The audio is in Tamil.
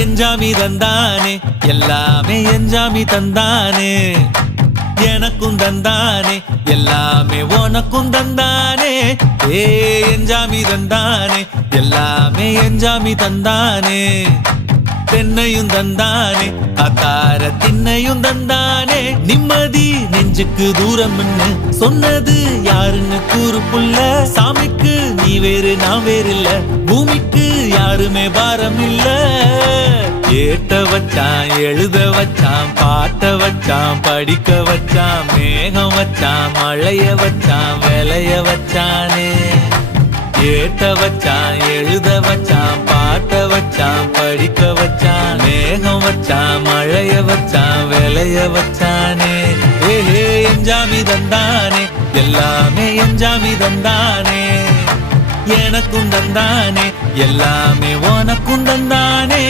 எஞ்சாமி தந்தானே எல்லாமே எஞ்சாமி தந்தானே எனக்கும் தந்தானே எல்லாமே உனக்கும் தந்தானே ஏ எஞ்சாமி தந்தானே எல்லாமே எஞ்சாமி தந்தானே தென்னையும் தந்தானே அத்தார திண்ணையும் தந்தானே நிம்மதி நெஞ்சுக்கு தூரம்னு சொன்னது யாருன்னு கூறு புள்ள சாமிக்கு நீ வேறு நான் வேறு இல்ல பூமிக்கு யாருமே பாரம் இல்ல ஏட்ட வச்சான் எழுத வச்சான் பாட்ட வச்சான் படிக்க வச்சான் மேகம் வச்சான் மழைய வச்சான் விளைய வச்சானே ஏட்ட வச்சான் எழுத வச்சான் பாட்ட வச்சான் படிக்க வச்சான் மேகம் வச்சான் மழைய வச்சான் விளைய வச்சானே ஏஹே எஞ்சாமி தந்தானே எல்லாமே எஞ்சாமி தந்தானே எனக்கும் தந்தானே எல்லாமே உனக்கும் தந்தானே